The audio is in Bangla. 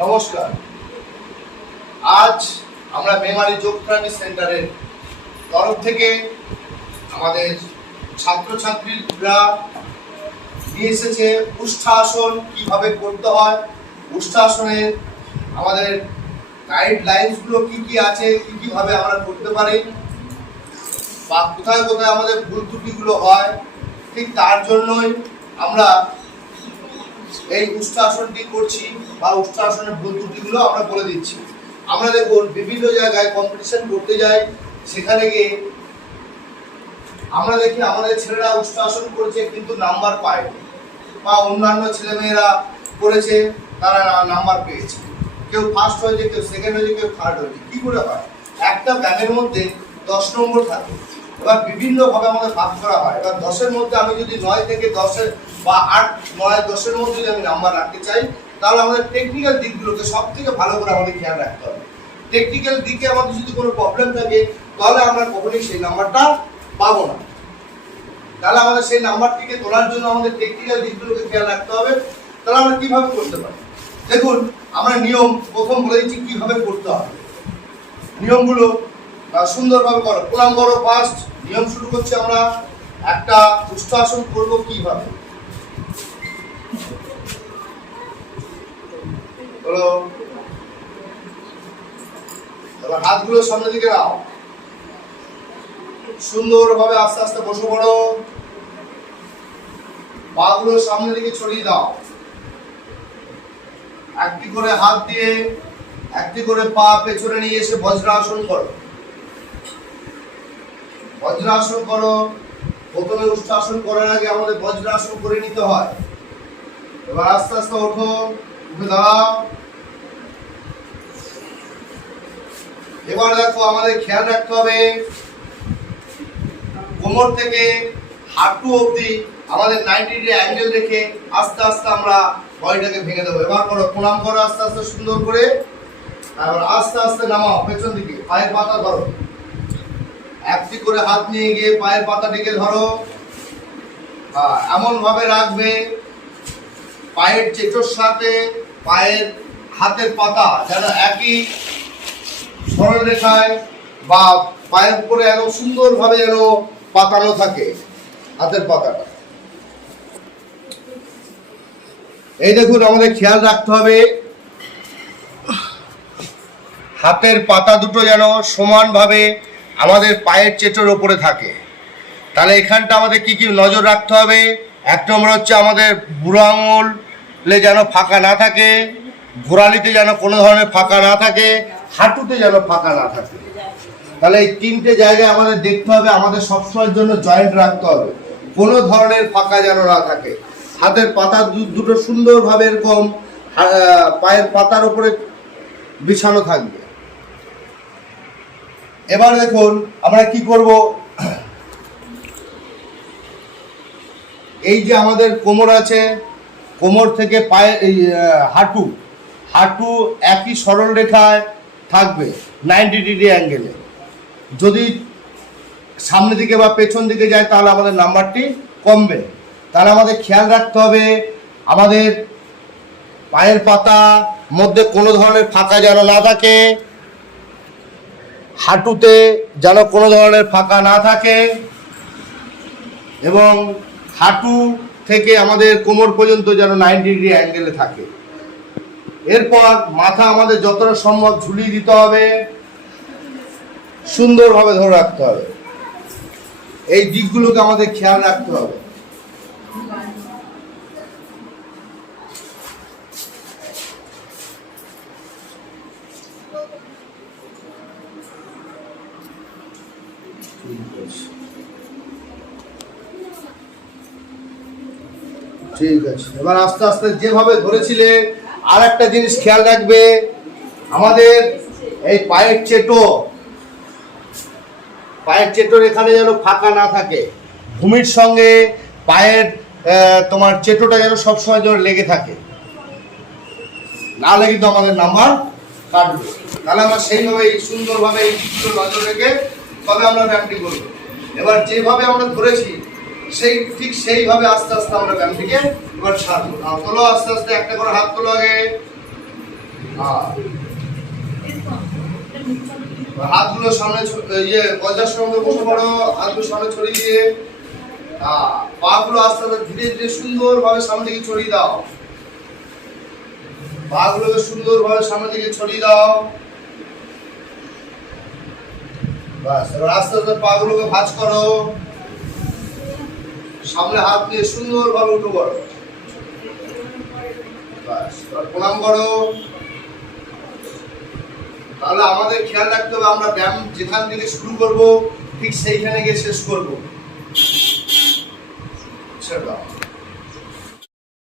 নমস্কার। আজ আমরা মেমারি যোগপ্রাণী সেন্টারের তরফ থেকে আমাদের ছাত্রছাত্রীরা নিয়ে এসেছে উষ্ঠাসন কীভাবে করতে হয় উষ্ঠাসনের আমাদের গাইডলাইন্সগুলো কি কি আছে, কি কীভাবে আমরা করতে পারি, বা কোথায় কোথায় আমাদের ভুল ত্রুটিগুলো হয়, ঠিক তার জন্যই আমরা এই উষ্ট্রাসনটি করছি বা উষ্ট্রাসনের ভুল ত্রুটিগুলো আমরা বলে দিচ্ছি। আমরা দেখুন বিভিন্ন জায়গায় কম্পিটিশন করতে যাই, সেখানে গিয়ে আমরা দেখি আমাদের ছেলেরা উষ্ট্রাসন করেছে কিন্তু নাম্বার পায়নি বা অন্যান্য ছেলেমেয়েরা করেছে, তারা নাম্বার পেয়েছে। কেউ ফার্স্ট হয়েছে, কেউ সেকেন্ড হয়েছে, কেউ থার্ড হয়েছে। কি করে হয়? একটা ব্যাগের মধ্যে দশ নম্বর থাকে। এবার বিভিন্ন ভাবে আমাদের ভাগ করা হয়। এবার দশের মধ্যে আমি যদি নয় থেকে দশের বা আট, নয়, দশের মধ্যে যদি আমি নাম্বার রাখতে চাই, তাহলে আমাদের টেকনিক্যাল দিকগুলোকে সব থেকে ভালো করে আমাদের খেয়াল রাখতে হবে। টেকনিক্যাল দিকে আমাদের যদি কোনো প্রবলেম থাকে, তাহলে আমরা কখনোই সেই নাম্বারটা পাবো না। তাহলে আমাদের সেই নাম্বারটিকে তোলার জন্য আমাদের টেকনিক্যাল দিকগুলোকে খেয়াল রাখতে হবে। তাহলে আমরা কীভাবে করতে পারি? দেখুন, আমরা নিয়ম প্রথম বলে দিচ্ছি কীভাবে করতে হবে। নিয়মগুলো সুন্দরভাবে করো। প্রণাম করো ফার্স্ট নিয়ম শুরু করছি আমরা। একটা উষ্ঠাসন করব কীভাবে? হাতগুলো সামনের দিকে নাও। সুন্দরভাবে আস্তে আস্তে বসে পড়ো। পাগুলো সামনের দিকে ছড়িয়ে দাও। একটি করে হাত দিয়ে একটি করে পা পেছনে নিয়ে এসে বজ্রাসন করো। বজ্রাসন করো। প্রথমে উষ্ঠাসন করার আগে আমাদের বজ্রাসন করে নিতে হয়। এবার আস্তে আস্তে ওঠো, উঠে দাঁড়াও। এবার দেখো, আমাদের খেয়াল রাখতে হবে, কোমর থেকে হাঁটু অবধি আমাদের নাইনটি ডিগ্রি অ্যাঙ্গেল রেখে আস্তে আস্তে আমরা বডিটাকে ভেঙে দেবো। এবার করো, প্রণাম করো আস্তে আস্তে সুন্দর করে। এবার আস্তে আস্তে নামাও, পেছন দিকে, পায়ের পাতা ধরো। একটি করে হাত নিয়ে গিয়ে পায়ের পাতাটিকে ধরো। এমন ভাবে রাখবে, পায়ের চেটোর সাথে পায়ের হাতের পাতা যেন একই সরল রেখায় বা পায়ের উপরে একদম সুন্দরভাবে যেন পাতানো থাকে, হাতের পাতাটা। এই দেখুন, আমাদের খেয়াল রাখতে হবে, হাতের পাতা দুটো যেন সমানভাবে আমাদের পায়ের চেটোর ওপরে থাকে। তাহলে এখানটা আমাদের কি কি নজর রাখতে হবে? এক নম্বর হচ্ছে আমাদের বুড়ো আঙুলে যেন ফাঁকা না থাকে গোড়ালিতে যেন কোনো ধরনের ফাঁকা না থাকে, হাঁটুতে যেন ফাঁকা না থাকে। তাহলে এই তিনটে জায়গায় আমাদের দেখতে হবে, আমাদের সবসময়ের জন্য জয়েন্ট রাখতে হবে। কোনো ধরনের ফাঁকা যেন না থাকে। হাতের পাতা দুটো সুন্দরভাবে এরকম পায়ের পাতার উপরে বিছানো থাকবে। এবার দেখুন, আমরা কি করব? এই যে আমাদের কোমর আছে, কোমর থেকে পায়ে, এই হাঁটু। হাঁটু একই সরল রেখায় থাকবে নাইনটি ডিগ্রি অ্যাঙ্গেলে যদি সামনের দিকে বা পেছন দিকে যায়, তাহলে আমাদের নাম্বারটি কমবে। তাহলে আমাদের খেয়াল রাখতে হবে, আমাদের পায়ের পাতা মধ্যে কোনো ধরনের ফাঁকা যেন না থাকে। হাঁটুতে যেন কোনো ধরনের ফাঁকা না থাকে এবং হাঁটু থেকে আমাদের কোমর পর্যন্ত যেন নাইন ডিগ্রি অ্যাঙ্গেলে থাকে। এরপর মাথা আমাদের যতটা সম্ভব ঝুলিয়ে দিতে হবে, সুন্দরভাবে ধরে রাখতে হবে। এই দিকগুলোকে আমাদের খেয়াল রাখতে হবে। ঠিক আছে। এবার আস্তে আস্তে যেভাবে ধরেছিলে আর একটা জিনিস খেয়াল রাখবে, আমাদের এই পায়ের চেটো, পায়ের চেটোর এখানে যেন ফাঁকা না থাকে। ভূমির সঙ্গে পায়ের তোমার চেটোটা যেন সবসময় যেন লেগে থাকে। না কিন্তু আমাদের নাম্বার কাটবে। তাহলে আমরা সেইভাবে সুন্দরভাবে এই দিকগুলো নজর রেখে তবে আমরা ব্যায়ামটি করব। এবার যেভাবে আমরা ধরেছি, সেই ঠিক সেইভাবে আস্তে আস্তে আমরা ব্যায়ামটিকে এবার ছাড়বো হাত তোলো, আস্তে আস্তে, একটা করে হাত তোলো আগে। হাতগুলো সামনে ইয়ে বজ্রাসনের মধ্যে বসে পড়ো, হাতগুলো সামনে ছড়িয়ে দিয়ে। হ্যাঁ পাগুলো আস্তে আস্তে ধীরে ধীরে সুন্দরভাবে সামনে দিকে ছড়িয়ে দাও। পাগুলোকে সুন্দরভাবে সামনের দিকে ছড়িয়ে দাও। পাগুলোকে ভাঁজ করো। সামনে হাত দিয়ে সুন্দরভাবে উঠে পড়ো বাস, এবার প্রণাম করো। তাহলে আমাদের খেয়াল রাখতে হবে, আমরা ব্যায়াম যেখান থেকে শুরু করব, ঠিক সেইখানে গিয়ে শেষ করব। ছেড়ে দাও।